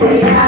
Yeah.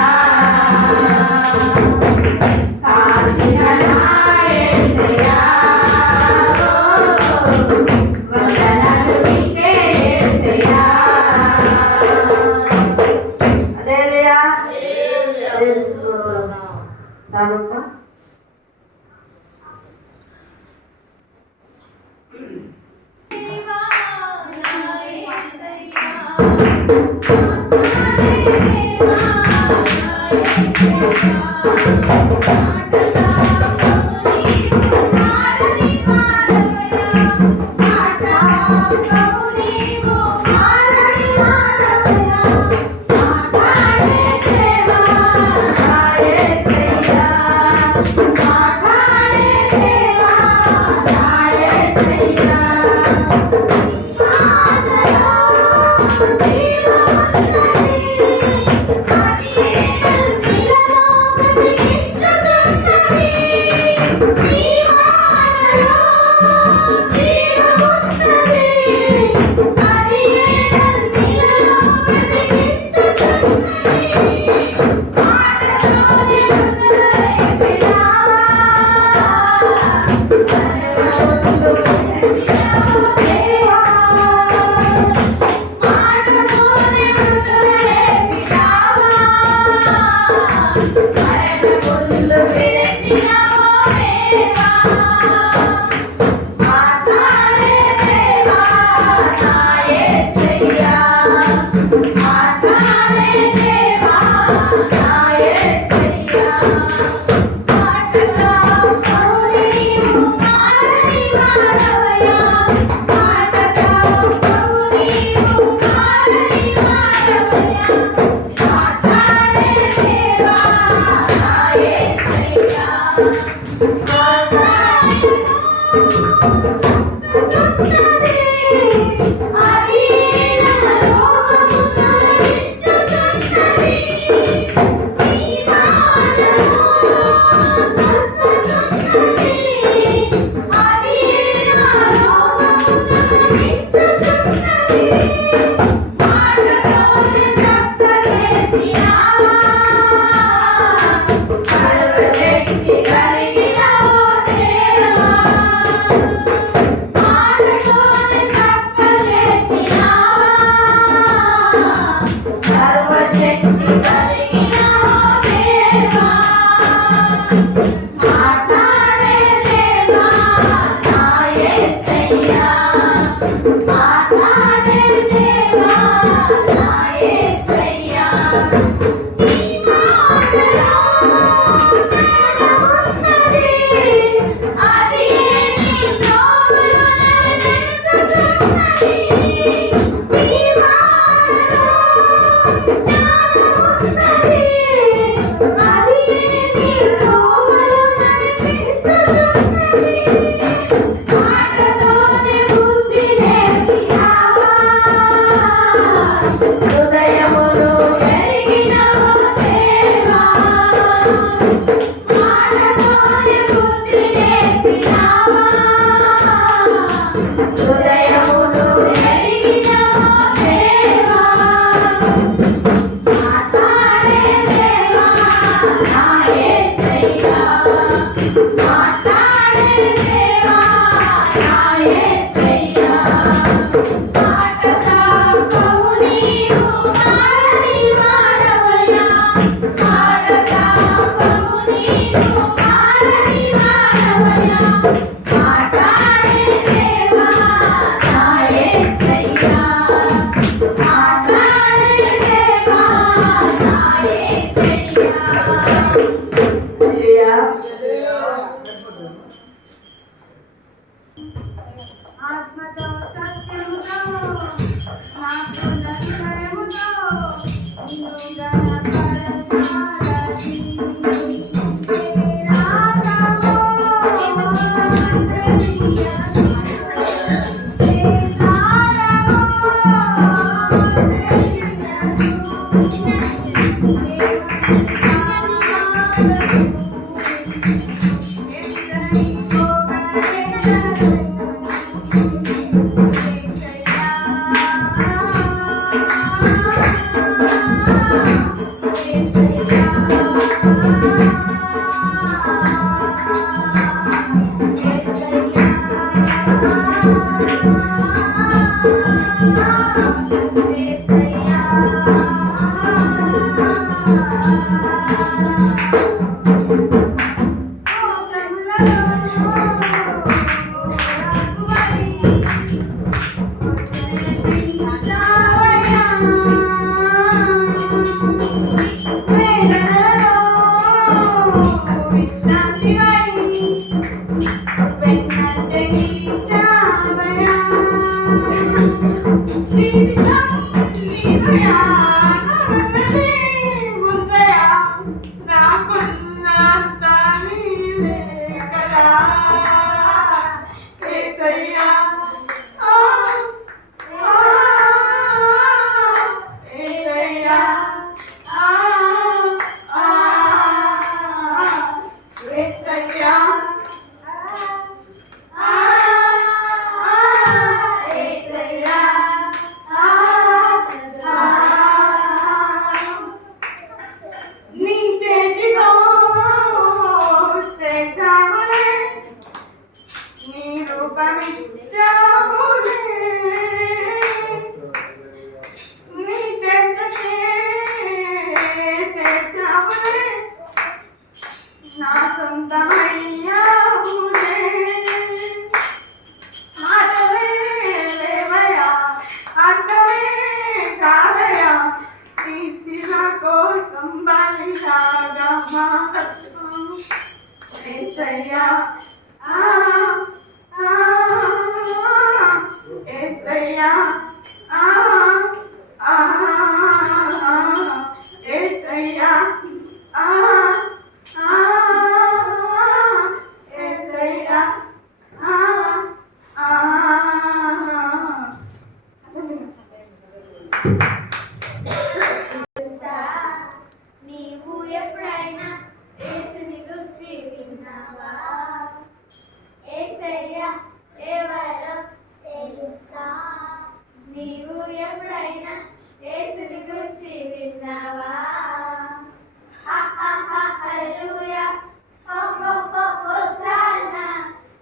యేసయ్యా యేసయ్యా యేసయ్యా నీవు ఎప్పుడైనా యేసుని గురించి విన్నావా? యేసయ్య ఎవరో తెలుసా? నీవు ఎప్పుడైనా యేసుని గురించి విన్నావా? Hallelujah hosanna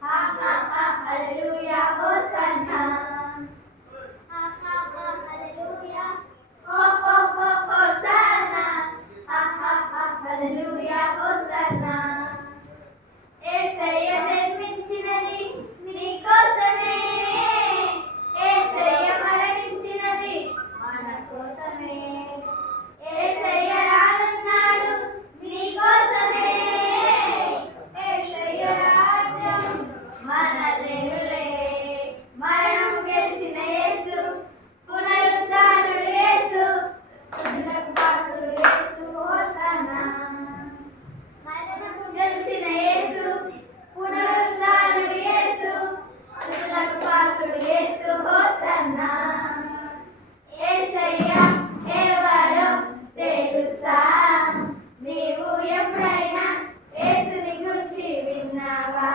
hallelujah hosanna hallelujah hosanna hallelujah hosanna. యేసయ్య జన్మించినది నీ కోసమే, యేసయ్య మరణించినది మన కోసమే, యేసయ్య రానున్నాడు నీ కోసమే, యేసయ్య రాజ్యం మనదేనులే. మరణం గెలిచిన యేసు, పునరుద్ధానుడు యేసు, స్తుతులకు పాత్రుడు యేసు హోసన్నా. మరణం గెలిచిన యేసు, పునరుద్ధానుడు యేసు, స్తుతులకు పాత్రుడు యేసు హోసన్నా. యేసయ్య ఎవరో తెలుసా? నీవు ఎప్పుడైనా యేసుని గురించి విన్నావా?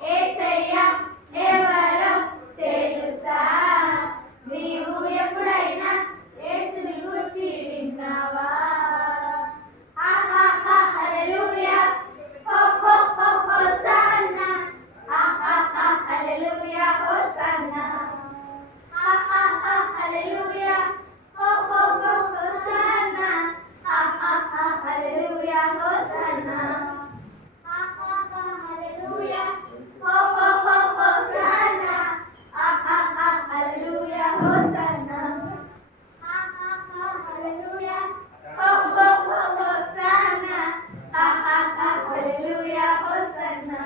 యేసయ్య ఎవరో తెలుసా? నీవు ఎప్పుడైనా యేసుని గురించి విన్నావా? Hallelujah hosanna hallelujah hosanna hallelujah hosanna hallelujah hosanna hallelujah hosanna hallelujah hosanna hallelujah hosanna hallelujah hosanna.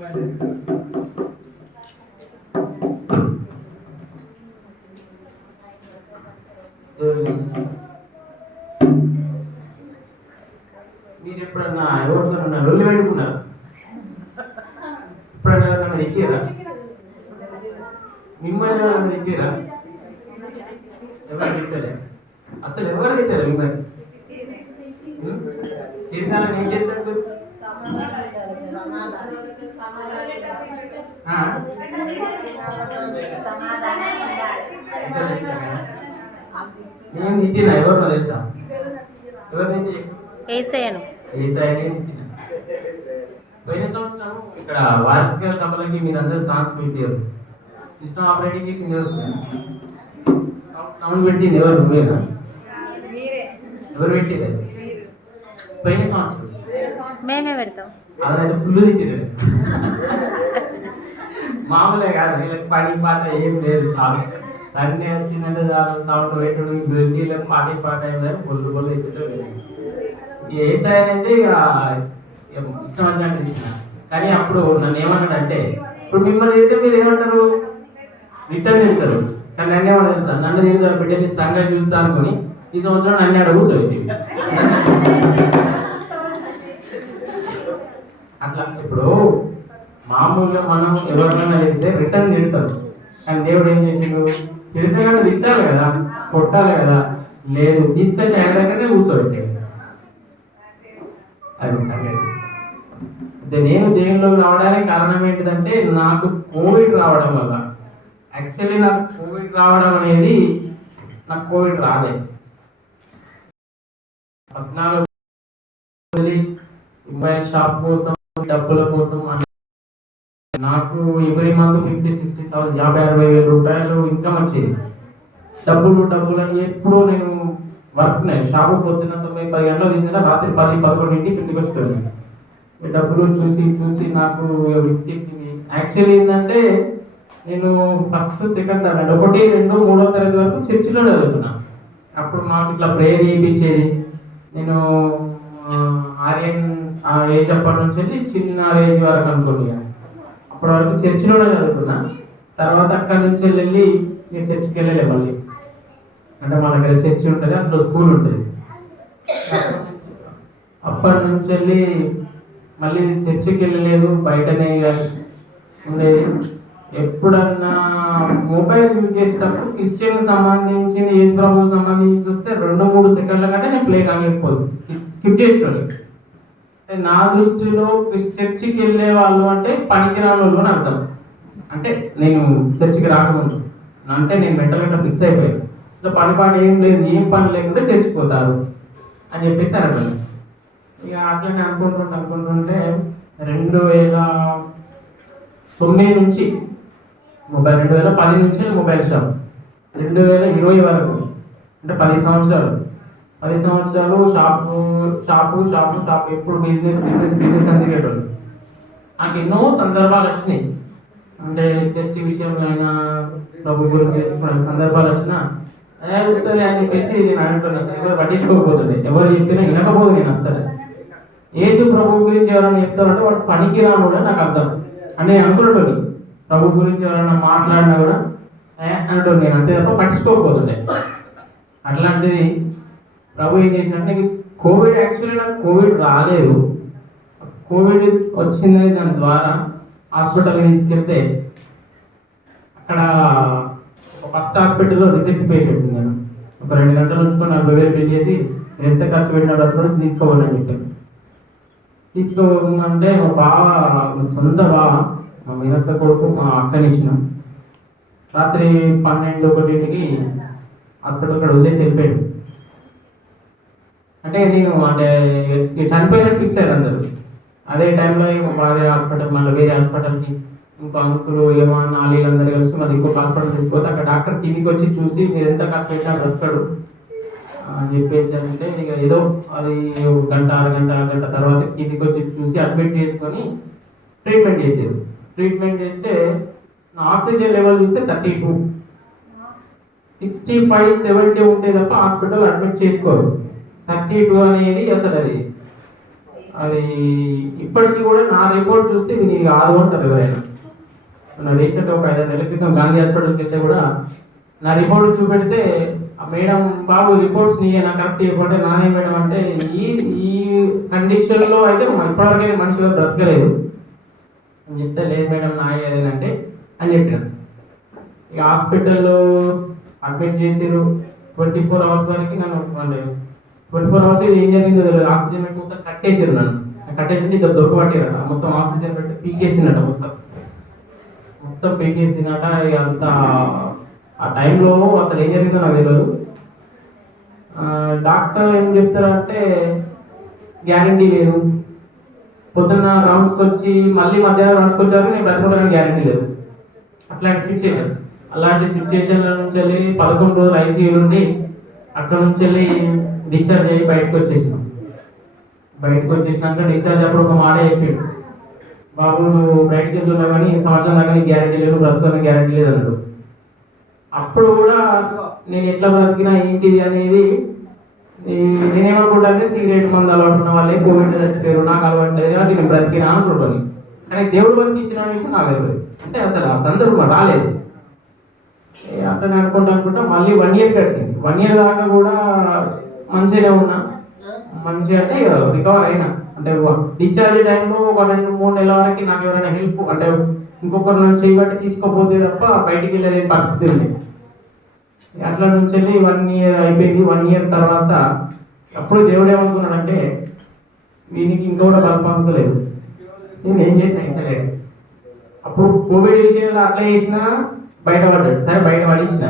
మీరు ఎప్పుడన్నా ఎవరితోనన్నా లొల్లి పెట్టుకున్నారు? ఎప్పుడన్నా ఎవరన్నా ఎక్కిరా? మిమ్మల్ని ఎవరన్నా ఎక్కిరా? ఎవరు తిట్టారు? అసలు ఎవరు తిట్టారు మిమ్మల్ని? తిట్టాలని ఏం చేస్తారు? నేను తిట్టినా ఎవరినో తెలుసా? ఎవరు తిట్టి? ఏసయ్యను. పోయిన సంవత్సరం ఇక్కడ వార్షిక సభలకి మీరందరూ సాంగ్స్ పెట్టారు. సిస్టమ్ ఆపరేటింగ్ చేసింది ఎవరు? సౌండ్ పెట్టింది ఎవరు? నువ్వేనా? ఎవరు పెట్టింది? పోయిన సంవత్సరం మేమే పెడతాం. అదైతే ఫుల్ తిట్టింది. మామూలే కాదు, వీళ్ళకి పని పాట ఏం లేదు. సండే వచ్చిందంటే సౌండ్ పెట్టడం, వీళ్ళకి పాట ఏం లేదు, పొల్లు ఎత్తుతో ఏ సైడ్ అంటే ఇక ఇష్టం వచ్చినట్టు ఇచ్చిన. కానీ అప్పుడు నన్ను ఏమన్నాడంటే, ఇప్పుడు మిమ్మల్ని తింటే మీరు ఏమంటారు? రిటర్న్ చేస్తారు. కానీ నన్ను ఏమన్నా తెలుసా? నన్ను తింటారు బిడ్డని సంగతి చూస్తా అనుకుని ఈ సంవత్సరం నన్ను ఆడ కూర్చోబెట్టి అట్లా. ఇప్పుడు మామూలుగా మనం ఎవరినైనా తింటే రిటర్న్ తిడతారు. కానీ దేవుడు ఏం చేసిండు? తిడితే కానీ తిట్టాలి కదా, కొట్టాలి కదా. లేదు, తీసుకొచ్చి ఆయన దగ్గరనే కూర్చోబెట్టాడు. అది సంగతి. అంటే నేను దేవుళ్ళకి రావడానికి కారణం ఏంటిదంటే, నాకు కోవిడ్ రావడం వల్ల. యాక్చువల్లీ నాకు కోవిడ్ రావడం అనేది, నాకు కోవిడ్ రాలేదు. 14 మొబైల్ షాప్ కోసం, డబ్బుల కోసం నాకు ఎవ్రీ మంత్ 50,000-60,000, 50,000-60,000 రూపాయలు ఇన్కమ్ వచ్చేది. డబ్బులు అని ఎప్పుడు నేను వర్క్ షాపు పొద్దున్న 9-10 గంటలు తీసినా రాత్రి 10-11 ఇంటికి వస్తుంది. డబ్బులు చూసి నాకు యాక్చువల్లీ ఏంటంటే, నేను ఫస్ట్ సెకండ్ అంటే 1, 2, 3వ తరగతి వరకు చర్చిలో చదువుతున్నా. అప్పుడు మాకు ఇట్లా ప్రేయర్ చేయించేది. నేను ఆర్యన్ ఏజ్ అప్పటి నుంచి వెళ్ళి చిన్న ఏజ్ వరకు అనుకోండి, అప్పటి వరకు చర్చిలోనే చదువుకున్నా. తర్వాత అక్కడి నుంచి వెళ్ళి నేను చర్చికి వెళ్ళలే మళ్ళీ. అంటే మా దగ్గర చర్చి ఉంటుంది, అందులో స్కూల్ ఉంటుంది. అప్పటి నుంచి వెళ్ళి మళ్ళీ చర్చికి వెళ్ళలేదు, బయటనే ఉండేది. ఎప్పుడన్నా మొబైల్ యూజ్ చేసేటప్పుడు క్రిస్టియన్ సంబంధించి, యేసు ప్రభువుకు సంబంధించి చూస్తే 2-3 సెకండ్ల కంటే నేను ప్లే కాలేకపోదు, స్కిప్ చేసుకోలేదు. నా దృష్టిలో చర్చికి వెళ్ళే వాళ్ళు అంటే పనికిరాని వాళ్ళు అని అర్థం. అంటే నేను చర్చికి రాకముందు అంటే నేను మెంటల్గా ఫిక్స్ అయిపోయాను. ఇట్లా పనిపాటు ఏం లేదు, ఏం పని లేకుండా చర్చిపోతారు అని చెప్పేసి అనుకున్నాను. ఇక అట్లనే అనుకుంటుంటే 2009 నుంచి మొబైల్, 2010 నుంచి మొబైల్ షాప్, 2020 వరకు అంటే 10 సంవత్సరాలు షాపు ఎప్పుడు బిజినెస్ అందికేటోళ్ళు. నాకు ఎన్నో సందర్భాలు వచ్చినాయి. అంటే చర్చి విషయంలో అయినా, ప్రభు గురించి సందర్భాలు వచ్చినా అడుగుతుంది అని చెప్పేసి నేను అంటున్నాను. ఎవరు పట్టించుకోకపోతుంది, ఎవరు చెప్పినా వినకపోదు. నేను అసలు యేసు ప్రభు గురించి ఎవరైనా చెప్తారంటే వాడు పనికి రాను కూడా నాకు అర్థం అని నేను అనుకున్నట్టు. ప్రభు గురించి ఎవరైనా మాట్లాడినా కూడా అంటూ నేను అంతే తప్ప పట్టించుకోకపోతుండే. అట్లాంటిది ప్రభు ఏం చేసినట్టే, కోవిడ్ యాక్చువల్లీ నాకు కోవిడ్ రాలేదు. కోవిడ్ వచ్చింది, దాని ద్వారా హాస్పిటల్కి తీసుకెళ్తే అక్కడ ఫస్ట్ హాస్పిటల్లో రిజెక్ట్ పేషెంట్ ఉంది. నేను ఒక 2 గంటలు ఉంచుకొని 40,000 బిల్ చేసి ఎంత ఖర్చు పెట్టిన డబ్బులు తీసుకోవాలని చెప్పాను. తీసుకోమంటే మా బావ, సొంత బావ, మా మేనత్త కొడుకు, మా అక్కని ఇచ్చిన. రాత్రి 12-1కి హాస్పిటల్ అక్కడ వదిలేసి వెళ్ళిపోయాడు. అంటే నేను చనిపోయినట్టు ఫిక్స్ అయ్యారు అందరూ. అదే టైంలో వేరే హాస్పిటల్, మళ్ళీ వేరే హాస్పిటల్కి ఇంకో అంకులు ఏమన్నా వాళ్ళందరూ కలిసి మళ్ళీ ఇంకొక హాస్పిటల్ తీసుకుపోతే అక్కడ డాక్టర్ కిందికి వచ్చి చూసి మీరు ఎంత ఖర్చు పెట్టినా బ్రతకడు అని చెప్పేసి అంటే, ఇక ఏదో అది 1 గంట, అరగంట తర్వాత కిందికి వచ్చి చూసి అడ్మిట్ చేసుకొని ట్రీట్మెంట్ చేశారు. ట్రీట్మెంట్ చేస్తే నా ఆక్సిజన్ లెవెల్ చూస్తే 32, 65-70 ఉంటే తప్ప హాస్పిటల్ అడ్మిట్ చేసుకోరు. 32 అనేది అసలు అది అది ఇప్పటికీ కూడా నా రిపోర్ట్ చూస్తే ఇది నీకు కాదు అంటారు ఎవరైనా. మన రీసెంట్ ఒక 5 నెలల క్రితం గాంధీ హాస్పిటల్కి వెళ్తే కూడా నా రిపోర్ట్ చూపెడితే ఆ మేడం బాబు రిపోర్ట్స్ నీయేనా కరెక్ట్ చెప్పంటే నానే మేడం అంటే ఈ ఈ కండిషన్లో అయితే ఇప్పటివరకు అయితే మనిషి బ్రతకలేదు అని చెప్తే లేదు మేడం నాయే అంటే అని చెప్పిన. ఇక హాస్పిటల్లో అడ్మిట్ చేసారు. 24 hours వరకు నన్ను వాళ్ళు 24 hours ఏం జరిగిందో తెలియదు. ఆక్సిజన్ పెట్టి మొత్తం కట్టేసారు నన్ను. కట్టేసి ఇద్దరు దొరకబట్టారట. మొత్తం ఆక్సిజన్ పెట్టి పీకేసిందట. మొత్తం పీకేసిందట. ఇక అంత ఆ టైంలో అసలు ఏం జరిగిందో నాకు తెలియదు. డాక్టర్ ఏం చెప్తారంటే గ్యారంటీ లేదు. పొద్దున్న రౌండ్స్కి వచ్చి మళ్ళీ మధ్యాహ్నం రౌండ్స్కి వచ్చారు నేను బ్రతకడానికి గ్యారంటీ లేదు. అట్లాంటి సిచ్యుయేషన్. అలాంటి సిచ్యుయేషన్ల నుంచి వెళ్ళి 11 రోజులు ఐసీయూ నుండి అక్కడ నుంచి వెళ్ళి డిశ్చార్జ్ అయ్యి బయటకు వచ్చేసినాం. బయటకు వచ్చేసినాక డిశ్చార్జ్ అప్పుడు ఒక మాట చెప్పాడు, బాబు నువ్వు బయటకు వెళ్తున్నావు కానీ సంవత్సరం దాకా నీకు గ్యారంటీ లేదు, బ్రతుకున్న గ్యారంటీ లేదు అన్నాడు. అప్పుడు కూడా నేను ఎట్లా బ్రతికినా ఏంటిది అనేది నేనేమనుకుంటానే సిగరెట్ మందు అలవాటు ఉన్న వాళ్ళే కోవిడ్ చచ్చిపోయారు, నాకు అలవాటు లేదు కాబట్టి నేను బ్రతికినా అనుకుంటాను. కానీ దేవుడు బతికించిన విషయం నాకు తెలియదు. అంటే అసలు ఆ సందర్భం రాలేదు. అతను అనుకుంటా మళ్ళీ 1 year గడిచింది. 1 year దాకా కూడా మంచిగానే ఉన్నా. మంచిగా అంటే రికవర్ అయినా. అంటే డిశ్చార్జ్ టైంలో ఒక 2-3 నెలల వరకు నాకు ఎవరైనా హెల్ప్ అంటే ఇంకొకరి నుంచి చేయబట్టి తీసుకోపోతే తప్ప బయటికి వెళ్ళలేని పరిస్థితి ఉంది. అట్లా నుంచి వెళ్ళి 1 year అయిపోయింది. 1 year తర్వాత అప్పుడు దేవుడు ఏమనుకున్నాడంటే వీనికి ఇంకా కూడా బలపంకలేదు, నేను ఏం చేసినా ఇంకా లేదు. అప్పుడు కోవిడ్ విషయంలో అట్లా చేసినా బయటపడ్డాడు. సరే బయట పడించిన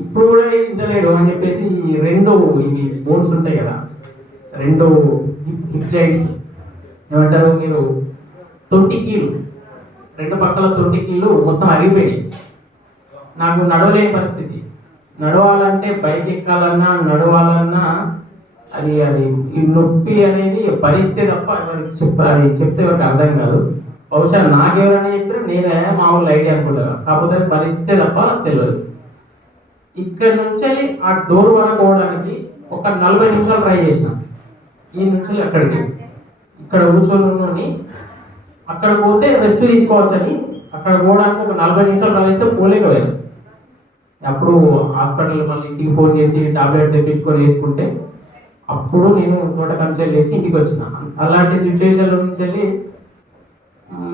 ఇప్పుడు కూడా ఇంటలేడు అని చెప్పేసి ఈ 2 ఇవి బోన్స్ ఉంటాయి కదా, 2 హిప్ జాయింట్స్ ఏమంటారు మీరు 20 కీలు 2 పక్కల 20 కీలు మొత్తం అరిగిపోయాయి. నాకు నడవలేని పరిస్థితి. నడవాలంటే బైక్ ఎక్కాలన్నా నడవాలన్నా అది అది ఈ నొప్పి అనేది భరిస్తే తప్ప ఎవరికి చెప్తే ఎవరికి అర్థం కాదు. బహుశా నాకెవరైనా చెప్పినా నేనే మామూలు ఐడియా అనుకుంటా, కాకపోతే భరిస్తే తప్ప తెలియదు. ఇక్కడ నుంచి ఆ డోర్ వరకు పోవడానికి ఒక 40 నిమిషాలు ట్రై చేసిన. ఈ నుంచి అక్కడికి ఇక్కడ కూర్చొని అక్కడ పోతే రెస్ట్ తీసుకోవచ్చని అక్కడ పోవడానికి ఒక 40 నిమిషాలు ట్రై చేస్తే పోలేకపోయాను. అప్పుడు హాస్పిటల్ మళ్ళీ ఇంటికి ఫోన్ చేసి టాబ్లెట్ తెప్పించుకొని వేసుకుంటే అప్పుడు నేను తోట కన్సల్ట్ చేసి ఇంటికి వచ్చిన. అలాంటి సిచ్యువేషన్ల నుంచి వెళ్ళి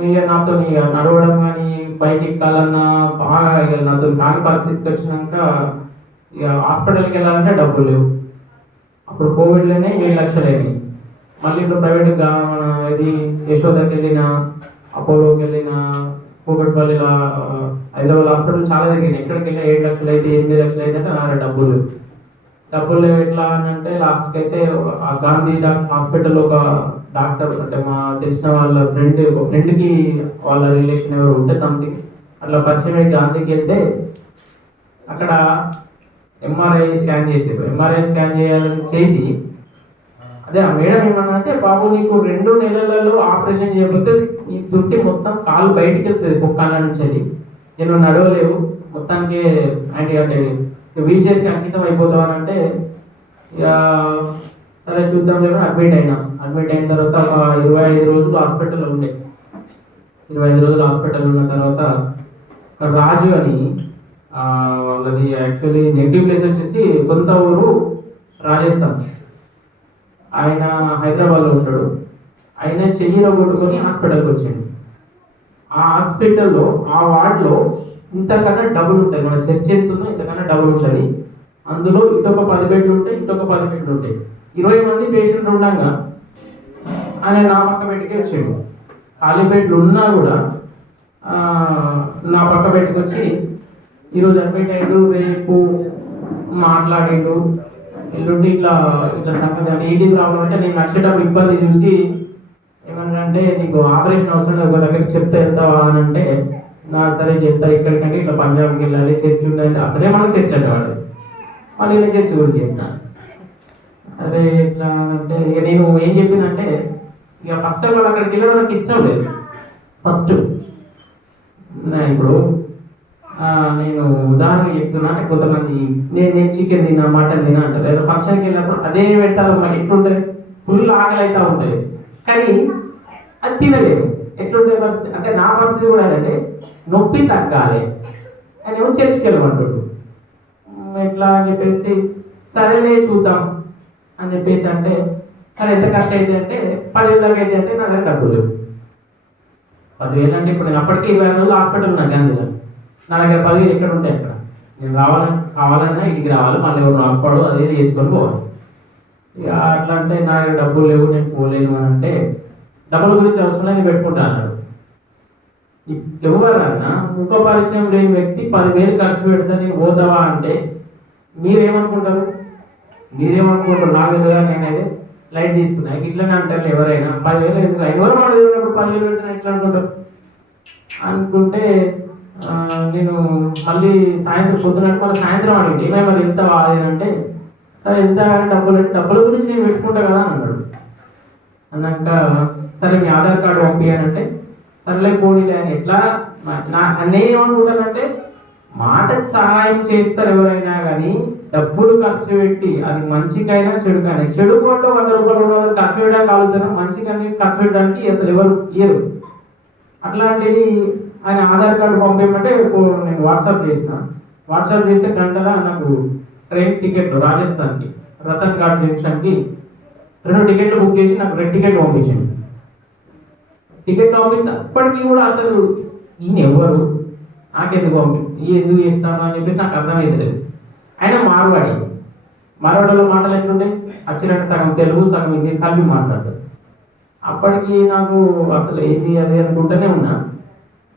ఇక నాతో ఇక నడవడం కానీ బైక్ ఎక్కాలన్నా బాగా ఇక నాతో కాని పరిస్థితికి వచ్చినాక ఇక హాస్పిటల్కి వెళ్ళాలంటే డబ్బులు లేవు. అప్పుడు కోవిడ్లోనే 7 లక్షలు అయినాయి. మళ్ళీ ఇప్పుడు ప్రైవేట్గా ఇది యశోదకి వెళ్ళిన, అపోలోకి వెళ్ళిన, కూకట్పల్లిలో హైదరాబాద్ హాస్పిటల్ చాలా దగ్గర ఎక్కడికి వెళ్ళినా 7 లక్షలు అయితే 8 లక్షలు అయితే అంటే డబ్బులు లేవు. ఎట్లా అని అంటే లాస్ట్కి అయితే ఆ గాంధీ హాస్పిటల్లో ఒక డాక్టర్ అంటే మా తెలిసిన వాళ్ళ ఫ్రెండ్కి వాళ్ళ రిలేషన్ ఎవరు ఉంటే సంథింగ్ అట్లా పరిచయం గాంధీకి వెళ్తే అక్కడ ఎంఆర్ఐ స్కాన్ చేసారు. ఎంఆర్ఐ స్కాన్ చేసి అదే ఆ మేడం ఏమన్నా అంటే బాబు నీకు 2 నెలలలో ఆపరేషన్ చేయకపోతే నీ తుట్టి మొత్తం కాలు బయటికి వెళ్తుంది కుక్కల నుంచి, నేను నడవలేవు మొత్తానికి అంటే వీల్ చైర్కి అంకితం అయిపోతావు అని అంటే ఇక సరే చూద్దాం లేదు అడ్మిట్ అయినా. అడ్మిట్ అయిన తర్వాత ఒక 25 రోజులు హాస్పిటల్లో ఉండే. 25 రోజులు హాస్పిటల్ ఉన్న తర్వాత రాజు అని వాళ్ళది యాక్చువల్లీ నెగిటివ్ ప్లేస్ వచ్చేసి సొంత ఊరు రాజస్థాన్. ఆయన హైదరాబాద్లో ఉంటాడు. ఆయన చెయ్యిలో కొట్టుకొని హాస్పిటల్కి వచ్చాడు. ఆ హాస్పిటల్లో ఆ వార్డులో ఇంతకన్నా డబుల్ ఉంటుంది. మన చర్చ ఎంత ఉందో ఇంతకన్నా డబుల్ ఉంటుంది. అందులో ఇటొక 10 బెడ్లు ఉంటాయి, ఇటొక 10 బెడ్లు ఉంటాయి. 20 మంది పేషెంట్లు ఉండగా ఆయన నా పక్క బెడ్కే వచ్చాడు. ఖాళీ బెడ్లు ఉన్నా కూడా నా పక్క బెడ్కి వచ్చి ఈరోజు అడ్మిట్ అయ్యాడు, రేపు మాట్లాడిండు, ఎల్లుండి ఇట్లా ఇట్లా సంగతి అంటే ఏంటి ప్రాబ్లం అంటే నేను నడిచేటప్పుడు ఇబ్బంది చూసి ఏమన్నంటే నీకు ఆపరేషన్ అవసరం లేదు, ఒక దగ్గరికి చెప్తే వెళ్తావా అని అంటే నా సరే చెప్తా, ఇక్కడికంటే ఇట్లా పంజాబ్కి వెళ్ళాలి, చర్చి ఉండాలి, అసలే మనం చర్చ్ అంటే వాడు మళ్ళీ ఇలా చర్చి గురించి చెప్తాను. అదే ఇట్లా అంటే ఇక నేను ఏం చెప్పినంటే ఇక ఫస్ట్ ఆఫ్ ఆల్ అక్కడికి వెళ్ళడం నాకు ఇష్టం లేదు. ఫస్ట్ ఇప్పుడు నేను ఉదాహరణ చెప్తున్నా అంటే కొంతమంది నేను చికెన్ తిన్నా మటన్ తిన్నా అంటారు, ఏదో ఫంక్షన్కి వెళ్ళినప్పుడు అదే పెట్టాలి, ఎట్లుంటుంది ఫుల్ ఆకలి అవుతూ ఉంటుంది. కానీ అది తినలేదు. ఎట్లుంటే పరిస్థితి అంటే నా పరిస్థితి కూడా అదంటే నొప్పి తగ్గాలి అని ఏమో చర్చికి వెళ్ళమంటాడు. ఎట్లా అని చెప్పేసి సరేలే చూద్దాం అని చెప్పేసి అంటే సరే ఎంత ఖర్చు అయితే అంటే 10,000 దాకా అయితే అంటే నా దగ్గర డబ్బులు లేవు. 10,000 అంటే ఇప్పుడు నేను అప్పటికే 20 రోజులు హాస్పిటల్ ఉన్నా గాంధీలో. నా దగ్గర 10,000 ఎక్కడ ఉంటాయి అక్కడ. నేను కావాలన్నా ఇంటికి రావాలి, మళ్ళీ ఎవరు రాకపోవడం అదే చేసుకొని పోవాలి. ఇక అట్లా అంటే నా దగ్గర డబ్బులు లేవు, నేను పోలేను అని అంటే డబ్బుల గురించి అవసరం నేను పెట్టుకుంటా అన్నాడు. ఎవరన్నా ముఖ పరిచయం లేని వ్యక్తి 10,000 ఖర్చు పెడతా నేను పోతావా అంటే మీరేమనుకుంటారు? నాకు తెలియదా, నేనైతే లైట్ తీసుకున్నా. ఇట్లనే అంటారు ఎవరైనా 10,000 ఎందుకు ఎవరు మన దగ్గర 10,000 పెట్టినా ఎట్లా అనుకుంటారు అనుకుంటే నేను మళ్ళీ సాయంత్రం పొద్దున మళ్ళీ సాయంత్రం అడిగింది ఏమైనా మరి ఎంత అంటే సరే ఎంత డబ్బుల గురించి నేను పెట్టుకుంటా కదా అన్నాడు. అన్నాక సరే మీ ఆధార్ కార్డు పంపించానంటే సరేలే పోనీలే అని ఎట్లా నేనేమనుకుంటానంటే మాటకు సహాయం చేస్తారు ఎవరైనా కానీ డబ్బులు ఖర్చు పెట్టి అది మంచికైనా చెడుకైనా చెడు కొంటే 100 రూపాయలు 200 ఖర్చు పెట్టడానికి ఆలోచన మంచిగానే ఖర్చు పెట్టడానికి అసలు ఎవరు ఇయ్యరు. అట్లాంటిది ఆయన ఆధార్ కార్డు పంపేయమంటే నేను వాట్సాప్ చేస్తే గంటల నాకు ట్రైన్ టికెట్లు రాజస్థాన్కి రతన్ ఘాట్ జంక్షన్కి 2 టికెట్లు బుక్ చేసి నాకు 2 టికెట్లు పంపించింది. టికెట్ పంపిస్తే అప్పటికీ కూడా అసలు ఈయన ఎవరు నాకెందుకు ఎందుకు చేస్తాను అని చెప్పేసి నాకు అర్థమైతలేదు. ఆయన మార్వాడిలో మాటలు ఎట్లుంటాయి అచ్చినట్టు సగం తెలుగు సగం హిందీ కలిపి మాట్లాడతారు. అప్పటికి నాకు అసలు ఏది అది అనుకుంటూనే ఉన్నా.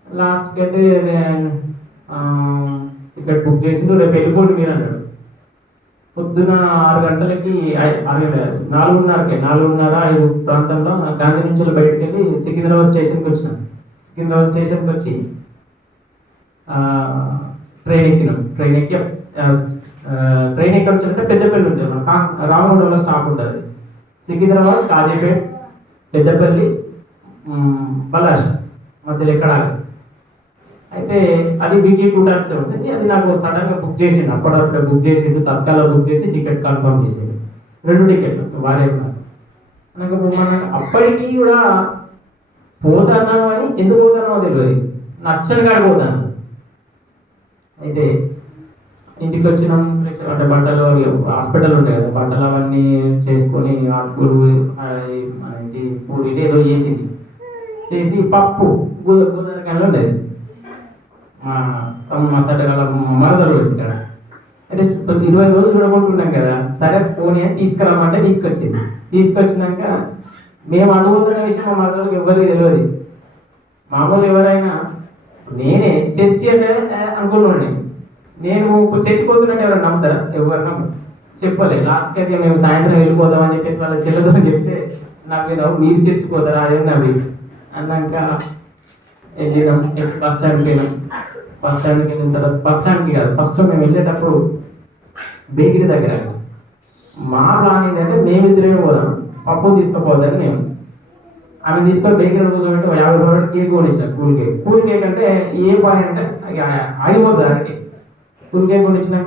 లాస్ట్కి అయితే టికెట్ బుక్ చేసిండు, రేపు వెళ్ళిపోండి మీరు అన్నాడు. పొద్దున 6 గంటలకి 4:30 ప్రాంతంలో గాంధీ నుంచి బయటకు వెళ్ళి సికింద్రాబాద్ స్టేషన్కి వచ్చినాం. సికింద్రాబాద్ స్టేషన్కి వచ్చి ట్రైన్ ఎక్కడ వచ్చారంటే పెద్దపల్లి నుంచి మన రామగుండంలో స్టాప్ ఉంటుంది. సికింద్రాబాద్, కాజీపేట్, పెద్దపల్లి, పలాష మధ్యలో ఎక్కడ అయితే అది బీటీ కూటాక్స్ ఉంటుంది. అది నాకు సడన్గా బుక్ చేసిండు, అప్పుడప్పుడే బుక్ చేసిండు, తత్కాల బుక్ చేసి టికెట్ కన్ఫర్మ్ చేసిండు. 2 టికెట్లు వారే అప్పటికీ కూడా పోతాను అని ఎందుకు పోతానో తెలియదు, నచ్చని కాడ పోతాను. అయితే ఇంటికి వచ్చినాం, అంటే బట్టలు హాస్పిటల్ ఉంటాయి కదా, బట్టలు అవన్నీ చేసుకొని ఆకుకూరు ఏంటి పూరి ఏదో చేసి పప్పు గోదావరికాయలు ఉండేది మా సట్టగల మరదలు ఇక్కడ. అయితే 20 రోజులు చూడబోతున్నాం కదా, సరే పోనీ అని తీసుకురామంటే తీసుకొచ్చినాక మేము అనుకుంటున్న విషయం మా మరదలకు ఎవరికి తెలియదు. మామూలు ఎవరైనా నేనే చర్చి అంటే అనుకున్నాను, నేను చచ్చిపోతున్నట్టు ఎవరైనా నమ్ముతారా? ఎవరు నమ్మరు, చెప్పలే. లాస్ట్కి అయితే మేము సాయంత్రం వెళ్ళిపోదామని చెప్పేసి వాళ్ళ చెల్లెదని చెప్తే నాకు మీరు చర్చిపోతారా అదే నవ్వి అన్నాక ఏం చేద్దాం, బస్ స్టాండ్కి వెళ్ళాం. బస్ స్టాండ్కి వెళ్ళిన తర్వాత బస్ స్టాండ్కి కాదు, ఫస్ట్ మేము వెళ్ళేటప్పుడు బేకరీ దగ్గర మా ప్లాన్ ఏంటంటే మేమిద్దరేమే పోదాం, పప్పు తీసుకుపోద్దని మేము. ఆమె తీసుకొని బేకరీ కూర్చోబెట్టి 50 రూపాయలు కేక్ కొనిచ్చాను. కూల్ కేక్ అంటే ఏ పని అంటే ఆగిపోతుంది దానికి. కూల్ కేక్ కొనిచ్చిన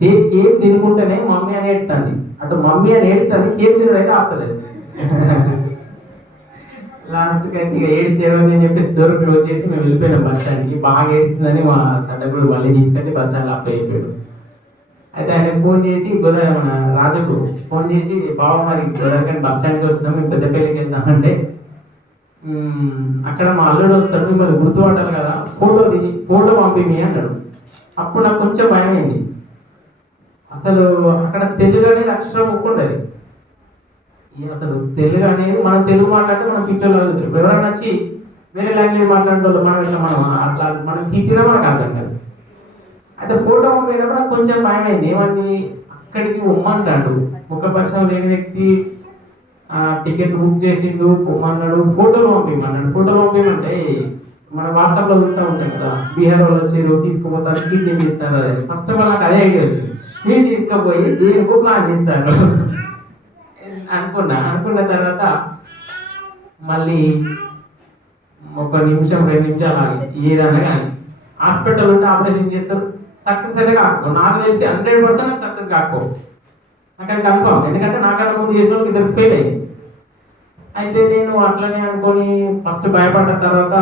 కేక్ తినుకుంటేనే మమ్మీ అని ఏడుతుంది, అటు మమ్మీ అని ఏడుతుంది, కేక్ తినడైతే ఆపుతలేదు. లాస్ట్కి అయితే ఇక ఏడితేవని అని చెప్పేసి డోర్ క్లోజ్ చేసి మేము వెళ్ళిపోయినాం బస్ స్టాండ్కి. బాగా ఏడుస్తుందని మా తండ్రి మళ్ళీ తీసుకొచ్చి బస్ స్టాండ్లో అప్లై అయిపోయాడు. అయితే ఆయన ఫోన్ చేసి మన రాజుకు ఫోన్ చేసి, బావ మరి గోదావరి బస్ స్టాండ్కి వచ్చినాం, మేము పెద్దపల్లికి వెళ్తామంటే అక్కడ మా అల్లుడు వస్తాడు, మిమ్మల్ని గుర్తుపట్టాలి కదా, ఫోటో పంపిమి అన్నాడు. అప్పుడు నాకు కొంచెం భయమైంది. అసలు అక్కడ తెలుగు అనేది అక్షరం ఒక్కుండదు. అసలు తెలుగు అనేది మనం తెలుగు మాట్లాడితే మనం పిక్చర్లో చదువుతాం. ఎవరైనా వచ్చి వేరే లాంగ్వేజ్ మాట్లాడేటోళ్ళు మనం అసలు మనం తిట్టినా మనకు అర్థం కాదు. అయితే ఫోటో పంపేటప్పుడు నాకు కొంచెం భయమైంది. ఏమంది అక్కడికి ఉమ్మంటాడు, ముఖ పరిచయం లేని వ్యక్తి టికెట్ బుక్ చేసిండు, పొమ్మన్నాడు, ఫోటోలు పంపించమంటే మన వాట్సాప్లో చూస్తూ ఉంటాం కదా, బీహార్ వాళ్ళు వచ్చారు తీసుకుపోతారు, కిడ్నీ ఇస్తారు. అదే ఫస్ట్ ఆఫ్ ఆల్ నాకు అదే ఐడియా వచ్చింది, నేను తీసుకుపోయి దేనికో ప్లాన్ చేస్తాను అనుకున్న తర్వాత మళ్ళీ 1 నిమిషం 2 నిమిషాలు ఆగి ఏదన్నా కానీ హాస్పిటల్ ఉంటే ఆపరేషన్ చేస్తారు, సక్సెస్ అయితే కాకపో. నాకు తెలిసి 100% నాకు సక్సెస్ కాకపో, నాకు అది కన్ఫర్మ్. ఎందుకంటే నాకన్నా ముందు చేసిన వాళ్ళకి 2 ఫెయిల్ అయ్యింది. అయితే నేను అట్లనే అనుకొని ఫస్ట్ భయపడ్డ తర్వాత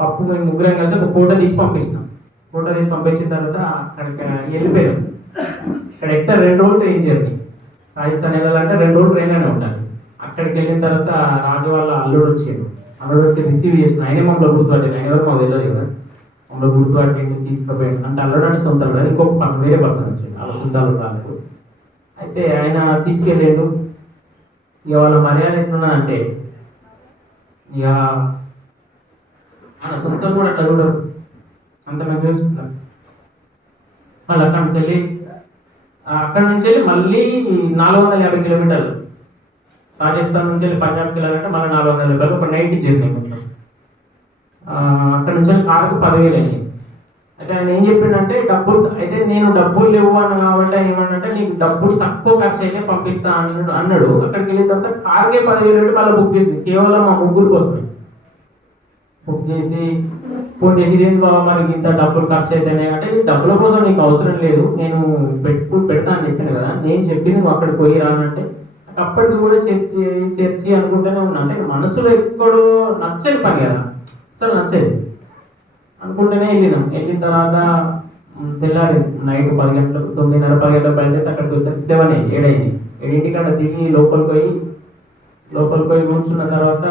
పప్పు మేము ముగ్గురం కలిసి ఒక ఫోటో తీసి పంపించినాం. ఫోటో తీసి పంపించిన తర్వాత అక్కడికి వెళ్ళిపోయాం. ఇక్కడ ఎక్కడ 2 రోజులు ట్రైన్ జర్నీ. రాజస్థాన్ వెళ్ళాలంటే 2 రోజులు ట్రైన్లోనే ఉంటాను. అక్కడికి వెళ్ళిన తర్వాత రాజు వాళ్ళ అల్లుడు వచ్చాడు. అల్లుడు వచ్చి రిసీవ్ చేసిన ఆయనే మమ్మల్ని గుర్తుపట్టాడు. ఆయన ఎవరు మాకు తెలియదు కదా. మమ్మల్ని గుర్తుపట్టి తీసుకుపోయాడు. అంటే అల్లుడు అంటే సొంత అల్లుడు, ఇంకొక పర్సన్ వేరే పర్సన్ వచ్చాడు. వాళ్ళ సొంత అల్లుడు రాలేదు. అయితే ఆయన తీసుకెళ్ళాడు. ఇక వాళ్ళ మర్యాద ఎట్లున్నా అంటే ఇక మన సొంతం కూడా అట్లా చూడరు, అంత మంచిగా చూసుకుంటారు. మళ్ళీ అక్కడి నుంచి వెళ్ళి మళ్ళీ 450 కిలోమీటర్లు రాజస్థాన్ నుంచి వెళ్ళి పంజాబ్కి వెళ్ళాలంటే మళ్ళీ 450 ఒక నైట్ జర్నీ మొత్తం. అక్కడ నుంచి వెళ్ళి కారుకు 10,000 అయింది. అయితే ఆయన ఏం చెప్పిండంటే అయితే నేను డబ్బులు లేవు అన్న కాబట్టి ఆయన ఏమన్నంటే నీకు డబ్బులు తక్కువ ఖర్చు అయితే పంపిస్తా అన్నాడు. అక్కడికి వెళ్ళిన తర్వాత కార్కే 10,000 మళ్ళీ బుక్ చేసింది, కేవలం మా ముగ్గురు కోసమే బుక్ చేసి ఫోన్ చేసి ఇదేంటి బాబా మరి ఇంత డబ్బులు ఖర్చు అయితేనే అంటే డబ్బుల కోసం నీకు అవసరం లేదు, నేను పెడతా అని చెప్పాను కదా, నేను చెప్పింది నువ్వు అక్కడికి పోయి రానంటే అప్పటికి కూడా చర్చి అనుకుంటూనే ఉన్నా. అంటే మనసులో ఎక్కడో నచ్చని పని కదా, అసలు నచ్చేది అనుకుంటూనే వెళ్ళిన తర్వాత తెల్లారి నైట్ 10 గంటలు 9:30 10 గంటలకు బయలుదేరి అక్కడికి వస్తే 7 అయింది 7 అయింది. 7 అక్కడ దిగి లోపలికి పోయి కూర్చున్న తర్వాత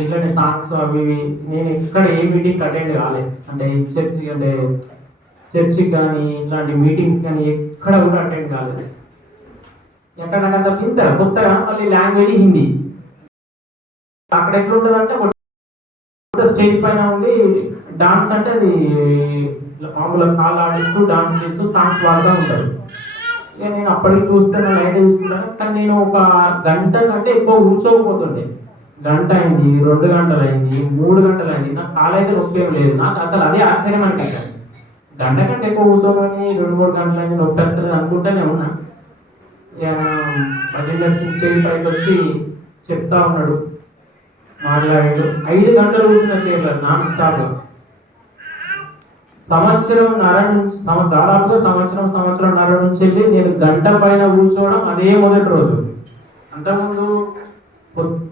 ఇట్లనే సాంగ్స్ అవి నేను ఎక్కడ ఏ మీటింగ్ అటెండ్ కాలేదు. అంటే చర్చికి కానీ ఇట్లాంటి మీటింగ్స్ కానీ ఎక్కడ కూడా అటెండ్ కాలేదు. ఎక్కడ నాకు అంత ఇంత కొత్తగా మళ్ళీ లాంగ్వేజ్ హిందీ. అక్కడ ఎట్లుంటుంది అంటే స్టేజ్ పైన ఉండి డాన్స్ అంటే అది మామూలుగా కాళ్ళు ఆడిస్తూ డాన్స్ చేస్తూ సాంగ్స్ పాడుతూ ఉంటారు. ఇక నేను అప్పటికి చూస్తాను లైట్ చూసుకుంటాను. కానీ నేను ఒక గంట కంటే ఎక్కువ కూర్చోకపోతుండే. గంట అయింది, 2 గంటలు అయింది, 3 గంటలు అయింది, నాకు కాలైతే నొప్పి ఏం లేదు. నాకు అసలు అదే ఆశ్చర్యం అనిపించాను. గంట కంటే ఎక్కువ కూర్చోమని 2-3 గంటలు అయింది నొప్పి వస్తుంది అనుకుంటూనే ఉన్నా. ఇక భజన్ స్టేజ్ పైకి వచ్చి చెప్తా ఉన్నాడు, మాట్లాడాడు. 5 గంటలు కూర్చున్న చేయలేదు నాన్ స్టాప్. దాదాపుగా సంవత్సరంన్నర నుంచి వెళ్ళి నేను గంట పైన కూర్చోవడం అదే మొదటి రోజు. అంతకుముందు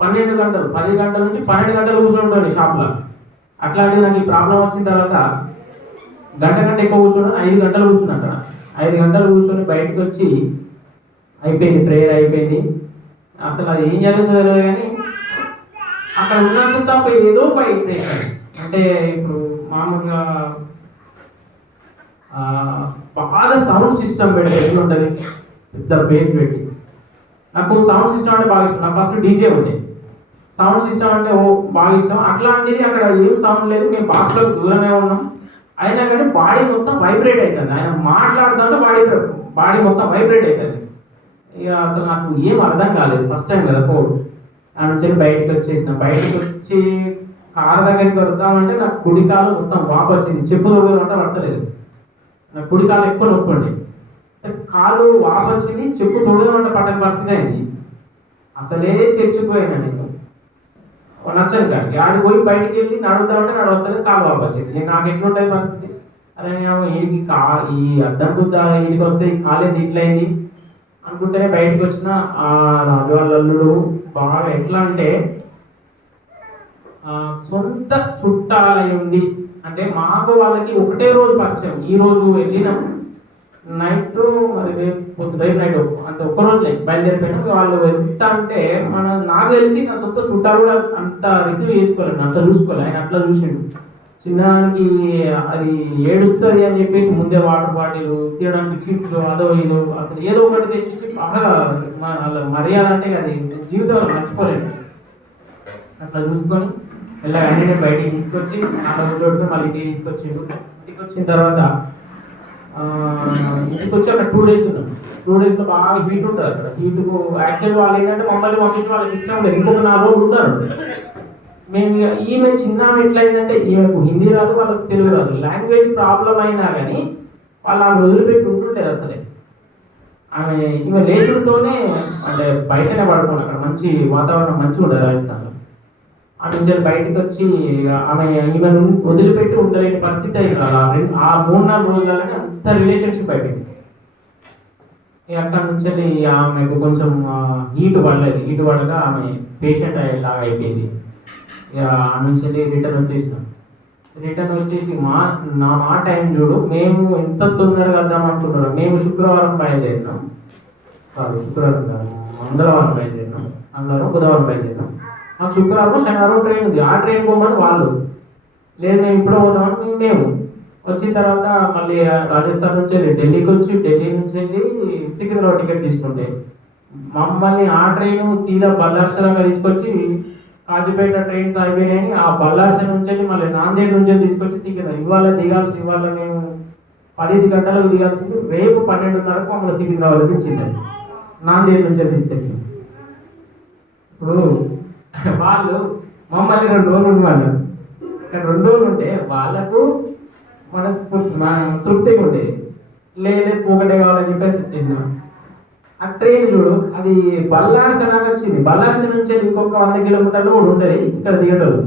12 గంటలు 10 గంటల నుంచి 12 గంటలు కూర్చుంటాను షాప్లో. అట్లాంటిది నాకు ఈ ప్రాబ్లం వచ్చిన తర్వాత గంట ఎక్కువ కూర్చోవడం 5 గంటలు కూర్చున్నా. అక్కడ 5 గంటలు కూర్చొని బయటకు వచ్చి అయిపోయింది, ప్రేయర్ అయిపోయింది. అసలు అది ఏం జరుగుతుందో తెలియదు కానీ అక్కడ ఉన్నంత తప్ప ఏదో పై అంటే ఇప్పుడు మామూలుగా బాగా సౌండ్ సిస్టమ్ పెట్టి ఎట్లుంటుంది, పెద్ద బేస్ పెట్టి. నాకు సౌండ్ సిస్టమ్ అంటే బాగా ఇష్టం. నాకు ఫస్ట్ డీజే ఉంది, సౌండ్ సిస్టమ్ అంటే బాగా ఇష్టం. అట్లాంటిది అక్కడ ఏం సౌండ్ లేదు, మేము బాక్స్లో దూరమే ఉన్నాం. అయినా కానీ బాడీ మొత్తం వైబ్రేట్ అవుతుంది. ఆయన మాట్లాడుతుంటే బాడీ మొత్తం వైబ్రేట్ అవుతుంది. ఇక అసలు నాకు ఏం అర్థం కాలేదు, ఫస్ట్ టైం కదా పోడు. ఆ నుంచి బయటకు వచ్చి కారు దగ్గరికి వద్దామంటే నాకు కుడికాలు మొత్తం వాపు వచ్చింది. చెప్పులు అంటే పడతలేదు, నాకు కుడికాలు ఎక్కువ నొప్పి ఉండే. కాలు వాపు వచ్చింది, చెప్పు తొడదామంటే పట్టని పరిస్థితి అయింది. అసలే చర్చిపోయాను నేను, నచ్చను కానీ ఆడికి పోయి బయటికి వెళ్ళి నడుద్దామంటే నడవస్తుంది, కాలు వాపు వచ్చింది. నాకు ఎట్లుంటుంది పరిస్థితి. అదే ఈడికి ఈ అద్దం బుద్ధ ఈడికి వస్తే ఈ కాలేది ఇట్లయింది అనుకుంటేనే బయటకు వచ్చిన. ఆ రాజు వాళ్ళ అల్లుడు బాగా ఎట్లా అంటే సొంత చుట్టాలై ఉంది. అంటే మాకు వాళ్ళకి ఒకటే రోజు పరిచయం. ఈ రోజు వెళ్ళినాం నైట్, మరి రేపు నైట్ అంటే ఒక్కరోజు బయలుదేరిపోయినాం. వాళ్ళు ఎంత అంటే నాకు తెలిసి నా సొంత చుట్టాలు కూడా అంత రిసీవ్ చేసుకోలేదు, అంత చూసుకోలేదు. ఆయన అట్లా చూసిండు. చిన్నదానికి అది ఏడుస్తుంది అని చెప్పేసి ముందే వాటర్ బాటిల్ తీయడానికి చిప్స్ అదో ఇదో అసలు ఏదో ఒకటి తెచ్చి బాగా మర్యాద అంటే అది జీవితంలో మర్చిపోలేదు. అట్లా చూసుకొని వెళ్ళగానే బయటికి తీసుకొచ్చి ఆటో మళ్ళీ తీసుకొచ్చిండు. ఇంటికి వచ్చిన తర్వాత ఇంటికి వచ్చి అక్కడ 2 days ఉన్నాం. 2 daysలో బాగా హీట్ ఉంటుంది అక్కడ. హీట్కు యాక్చువల్ వాళ్ళు ఏంటంటే మమ్మల్ని పంపించి వాళ్ళకి ఇష్టం లేదు, ఇంకొక 4 రోజులు ఉంటారు. మేము ఈమె చిన్న ఎట్లయిందంటే ఈమెకు హిందీ రాదు, వాళ్ళకి తెలుగు రాదు. లాంగ్వేజ్ ప్రాబ్లం అయినా కానీ వాళ్ళు ఆమె వదిలిపెట్టి ఉంటుండేది అసలే. ఈమె లేచుడుతోనే అంటే బయటనే పడుకోండి, అక్కడ మంచి వాతావరణం మంచిగా ఉంటుంది రాజస్థాన్లో. ఆ నుంచి బయటకు వచ్చి ఈమెను వదిలిపెట్టి ఉండలేని పరిస్థితి అయింది. ఆ 3-4 రోజులనే అంత రిలేషన్షిప్ అయిపోయింది. ఇక అక్కడి నుంచి వెళ్ళి ఆమెకు కొంచెం హీట్ పడలేదు, హీట్ పడగా ఆమె పేషెంట్ అయ్యేలాగా అయిపోయింది. ఇక ఆ నుంచి వెళ్ళి రిటర్న్ వచ్చేసి మా టైం చూడు, మేము ఎంత తొందరగా వద్దాం అనుకుంటున్నాం. మేము శుక్రవారం బయలుదేరినాం, శుక్రవారం కాదు మంగళవారం బయలుదేరినాం, బుధవారం బయలుదేరినాం. మాకు శుక్రవారం శనివారం ట్రైన్ ఉంది, ఆ ట్రైన్ పోమని వాళ్ళు లేదు, మేము ఇప్పుడు పోతామని మేము వచ్చిన తర్వాత మళ్ళీ రాజస్థాన్ నుంచి వెళ్ళి ఢిల్లీకి వచ్చి, ఢిల్లీ నుంచి వెళ్ళి సికింద్రాబాద్ టికెట్ తీసుకుంటే మమ్మల్ని ఆ ట్రైన్ సీదా బల్లార్షలాగా తీసుకొచ్చి కాజీపేట ట్రైన్స్ అయిపోయినాయని ఆ బల్లార్ష నుంచి వెళ్ళి మళ్ళీ నాందేడ్ నుంచి తీసుకొచ్చి సికింద్రాబాద్ ఇవాళ మేము 10 గంటలకు దిగాల్సింది, రేపు 12:30కు మమ్మల్ని సికింద్రాబాద్ దించింది, నాందేడ్ నుంచి తీసుకొచ్చింది. ఇప్పుడు వాళ్ళు మమ్మల్ని 2 రోజులు ఉండమన్నారు. కానీ 2 రోజులు ఉంటే వాళ్ళకు తృప్తిగా ఉండేది, లేదు ఒకటే కావాలని చెప్పేసి వచ్చేసిన. ఆ ట్రైన్ చూడు, అది బల్లార్ష దాకా వచ్చింది, బల్లార్ష నుంచి ఇంకొక 100 కిలోమీటర్లు కూడా ఉంటుంది ఇక్కడ దిగటోళ్ళు.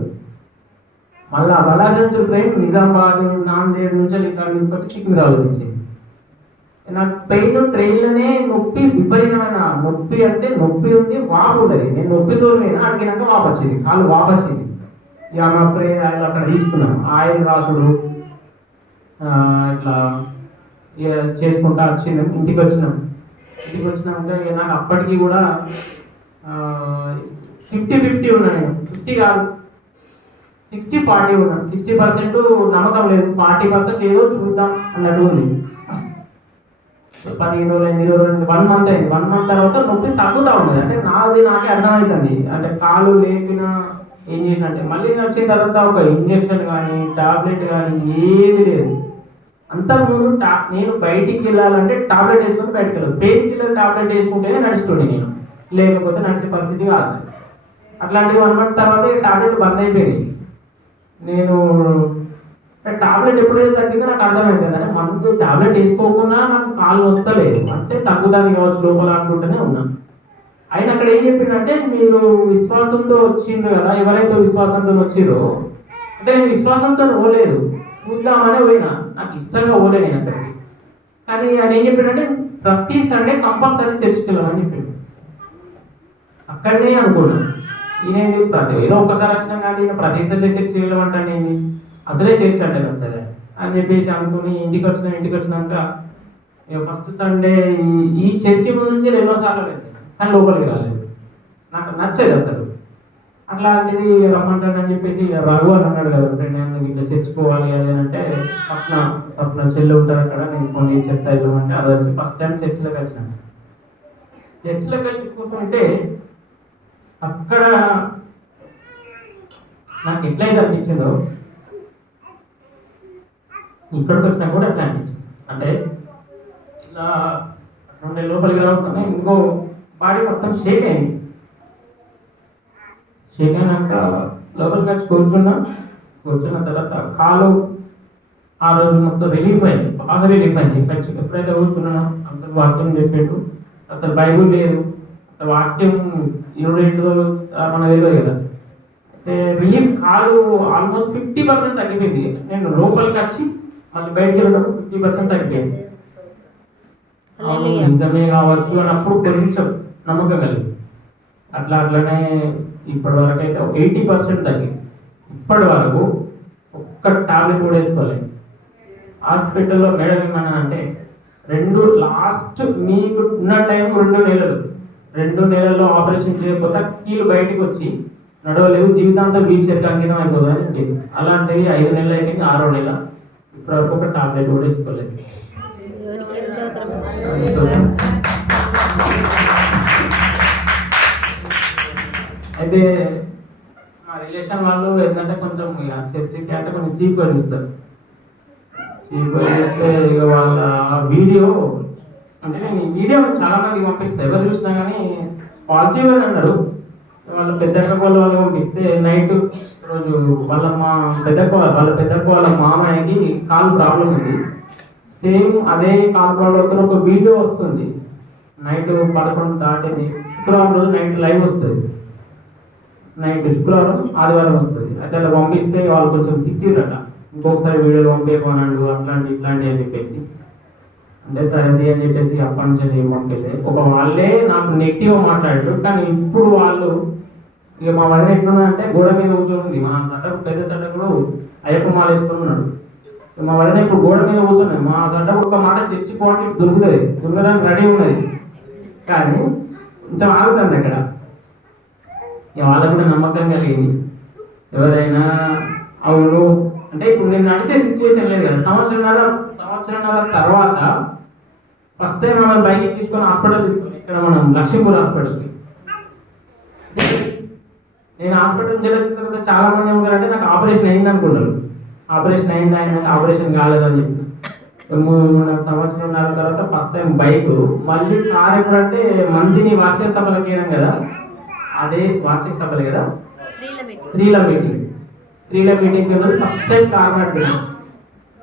మళ్ళీ బల్లార్ష నుంచి ట్రైన్ నిజామాబాద్ నాందేడ్ నుంచి ఇక్కడ వచ్చి సికింద్రాబాద్ నుంచి. నాకు ట్రైన్లోనే నొప్పి, విపరీతమైన నొప్పి, అంటే నొప్పి ఉంది, వాపు ఉంటుంది. నేను నొప్పితో అడిగినాక వాపు వచ్చింది, కాళ్ళు వాపు వచ్చింది. ఇక మా ట్రైన్ ఆయిల్ అక్కడ తీసుకున్నాం, ఆయిల్ రాసుడు ఇట్లా చేసుకుంటా వచ్చినాం. ఇంటికి వచ్చినాక ఇక నాకు అప్పటికి కూడా 50-50 ఉన్నా, నేను 50 కాదు 60-40 ఉన్నాను. 60% నమ్మకం లేదు, 40% ఏదో చూద్దాం అన్నట్టు ఉంది. 15 రోజులు 8 రోజులు 1 మంత్ అయింది. 1 మంత్ తర్వాత నొప్పి తగ్గుతూ ఉన్నది. అంటే నాకే అర్థమవుతుంది, అంటే కాలు లేపిన ఏం చేసినట్టే. మళ్ళీ వచ్చిన తర్వాత ఒక ఇంజక్షన్ కానీ టాబ్లెట్ కానీ ఏది లేదు. అంతకుముందు నేను బయటికి వెళ్ళాలంటే టాబ్లెట్ వేసుకొని బయటకు వెళ్ళాలి, పెయిన్ కిల్లర్ టాబ్లెట్ వేసుకుంటేనే నడుస్తుండే నేను, లేకపోతే నడిచే పరిస్థితి కాదు. అట్లాంటివి 1 మంత్ తర్వాత టాబ్లెట్ బంద్ అయిపోయింది. నేను టాబ్లెట్ ఎప్పుడైతే తగ్గిందో నాకు అర్థమైంది కదా, మనకు టాబ్లెట్ వేసుకోకుండా నాకు కాళ్ళు వస్తలేదు, అంటే తగ్గుదాన్ని కావచ్చు లోపల అనుకుంటూనే ఉన్నాను. ఆయన అక్కడ ఏం చెప్పిందంటే, మీరు విశ్వాసంతో వచ్చిండ్రు కదా, ఎవరైతే విశ్వాసంతో వచ్చిరో, అంటే నేను విశ్వాసంతో పోలేదు, చూద్దామనే పోయినా, నాకు ఇష్టంగా పోలే నేను అక్కడికి. కానీ ఆయన ఏం చెప్పాడంటే, ప్రతి సండే కంపల్సరీ చర్చికి వెళ్ళమని చెప్పాడు. అక్కడనే అనుకున్నాను, ఈయనేంటి ఏదో ఒక్కసారి వచ్చినా కానీ ప్రతి సండే చర్చి వెళ్ళమంటాను, ఏంటి అసలే చర్చి అంటే నచ్చలే అని చెప్పేసి అనుకుని ఇంటికి వచ్చినాక ఫస్ట్ సండే ఈ చర్చి నుంచి ఎన్నోసార్లు వెళ్ళాను, కానీ లోపలికి రాలేదు, నాకు నచ్చేది అసలు. అట్లాంటిది రమ్మంటానని చెప్పేసి రఘు అని అన్నాడు కదా ఫ్రెండ్, ఇట్లా చర్చిపోవాలి అది అంటే స్వప్న చెల్లి ఉంటుంది అక్కడ, నేను కొన్ని చెప్తా వెళ్ళమంటే అది వచ్చి ఫస్ట్ టైం చర్చిలోకి వచ్చాను. చర్చిలోకి వచ్చి కూర్చుంటే అక్కడ నాకు ఎట్లయితే అనిపించిందో ఇక్కడికి వచ్చినా కూడా అట్లా అనిపించింది. అంటే ఇలా 2 నెలల లోపలికి రావడం ఇంకో బాడీ మొత్తం షేక్ అయింది. షేక్ అయినాక లోపలికి వచ్చి కూర్చున్న తర్వాత కాలు ఆ రోజు మొత్తం రిలీఫ్ అయింది, బాగా రిలీఫ్ అయింది. ఎప్పుడైతే కూర్చున్నానో అందరూ వాక్యం చెప్పాడు, అసలు బైబుల్ లేదు, వాక్యం 22 మనకు తెలియదు కదా. అయితే రిలీఫ్, కాలు ఆల్మోస్ట్ 50% తగ్గిపోయింది. నేను లోపలికి వచ్చి మళ్ళీ బయటకు వెళ్ళడం 50% తగ్గిపోయింది. నిజమే కావచ్చు అన్నప్పుడు కొంచెం నమ్మకం కలిగింది. అట్లానే ఇప్పటి వరకు అయితే 80% తగ్గింది. ఇప్పటి వరకు ఒక్క టాబ్లెట్ కూడా వేసుకోలేదు. హాస్పిటల్లో మేడం ఏమన్నా అంటే లాస్ట్ మీకు ఉన్న టైం 2 నెలల్లో ఆపరేషన్ చేయకపోతే కీలు బయటకు వచ్చి నడవలేవు, జీవితాంతం వీల్ చైర్ అంకితం అయిపోతుంది అని చెప్పింది. అలాంటివి 5 నెలలు అయిపోయింది, 6వ నెల ఇప్పటివరకు ఒక టాబ్లెట్ కూడా వేసుకోలేదు. అయితే మా రిలేషన్ వాళ్ళు ఏంటంటే కొంచెం చర్చికి అంటే కొంచెం చీప్ అనిపిస్తారు. చీప్ అనిపిస్తే ఇక వాళ్ళ వీడియో అంటే నేను ఈ వీడియో చాలా మందికి పంపిస్తాను, ఎవరు చూసినా కానీ పాజిటివ్ అని అన్నారు. వాళ్ళ పెద్దక్క వాళ్ళు పంపిస్తే నైట్ రోజు వాళ్ళ పెద్దక్క వాళ్ళ మామయ్యకి కాలు ప్రాబ్లం ఉంది. సేమ్ అదే కాలు ప్రాబ్లం ఒక వీడియో వస్తుంది, నైట్ 11 దాటింది, శుక్రవారం రోజు నైట్ లైవ్ వస్తుంది, నైట్ శుక్రవారం ఆదివారం వస్తుంది. అయితే అలా పంపిస్తే వాళ్ళు కొంచెం తిట్టిరట, ఇంకొకసారి వీడియోలు పంపేయమన్నాడు అట్లాంటి ఇట్లాంటి అని చెప్పేసి. అంటే సరేది అని చెప్పేసి అప్పటి నుంచి ఏం పంపించే ఒక వాళ్ళే నాకు నెగిటివ్ మాట్లాడారు. కానీ ఇప్పుడు వాళ్ళు ఇక మా వదిన ఎట్లున్నాడంటే గోడ మీద కూర్చొని మా సడ్డకు పెద్ద సడ్డకుడు అయ్యప్ప మాల వేసుకున్నాడు. మా వదిన ఇప్పుడు గోడ మీద కూర్చున్నాయి. మా సడ్డకు ఒక మాట చర్చిపోవడానికి దొరుకుతుంది, దొరకడానికి రెడీ ఉన్నది, కానీ కొంచెం ఆగుతుంది అక్కడ. ఇక వాళ్ళకు కూడా నమ్మకం కలిగింది. ఎవరైనా అవును అంటే ఇప్పుడు నేను నడిచే సిచ్యువేషన్ లేదు కదా. సంవత్సరంన్నర తర్వాత ఫస్ట్ టైం మనం బైక్ తీసుకొని హాస్పిటల్ తీసుకొని ఇక్కడ మనం లక్ష్మీపూర్ హాస్పిటల్కి. నేను హాస్పిటల్ నుంచి వచ్చిన తర్వాత చాలా మంది ఏమంటారంటే నాకు ఆపరేషన్ అయింది అనుకున్నారు. ఆపరేషన్ అయింది ఆపరేషన్ కాలేదని చెప్పి 3 సంవత్సరాల తర్వాత ఫస్ట్ టైం బైక్. మళ్ళీ కార్ ఎప్పుడంటే మంత్ని వార్షిక సభలకు వెళ్ళాం కదా, అదే వార్షిక సభలే కదా, స్త్రీల మీటింగ్ ఫస్ట్ టైం కార్ నడిపాను.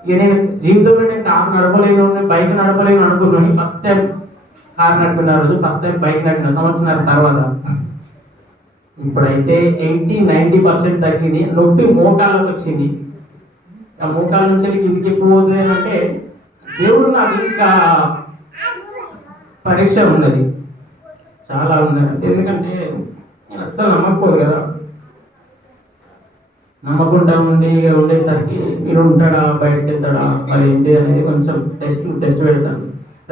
ఇక నేను జీవితంలో నేను కార్ నడపలేను, బైక్ నడపలేను అనుకున్నాను. ఫస్ట్ టైం కార్ నడిపిన రోజు, ఫస్ట్ టైం బైక్ నడిపిన సంవత్సరాల తర్వాత. ఇప్పుడైతే 80-90% తగ్గింది. నొప్పి మోకాళ్ళకి వచ్చింది. ఆ మోకాళ్ళ నుంచి ఇంటికి ఎప్పుడు పోతుంది అంటే దేవుడు నాకు ఇంకా పరీక్ష ఉన్నది, చాలా ఉన్నది. ఎందుకంటే నేను అస్సలు నమ్మకపోదు కదా. నమ్మకుండా ఉండేసరికి మీరు ఉంటాడా, బయటకు వెళ్తాడా, మరి ఏంటి అనేది కొంచెం టెస్ట్ పెడతాను.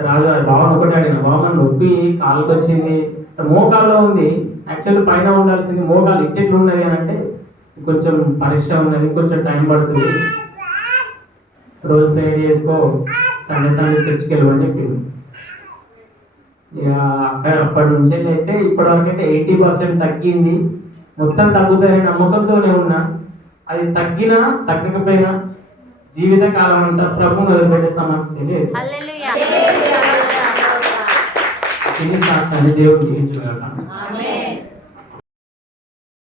రాజు భావన ఒకటి అడిగిన, భావన నొప్పి కాలుకి వచ్చింది, మోకాల్లో ఉంది, యాక్చువల్లీ పైన ఉండాల్సింది మోకాలు ఇట్టెట్లు ఉన్నది అని అంటే కొంచెం పరీక్ష ఉన్నది, కొంచెం టైం పడుతుంది, రోజు ప్రేయర్ చేసుకో, సండే చర్చికి వెళ్ళమని చెప్పింది. ఇక అప్పటి నుంచి అయితే ఇప్పటివరకు అయితే 80% తగ్గింది. మొత్తం తగ్గుతాయనే నమ్మకంతోనే ఉన్నా. అది తగ్గినా తగ్గకపోయినా జీవిత కాలం అంతా ప్రభువును వదిలిపెట్టే సమస్య లేదు. హల్లెలూయా. ఎన్ని సాక్ష్యాన్ని దేవుడు జీవించగలరా?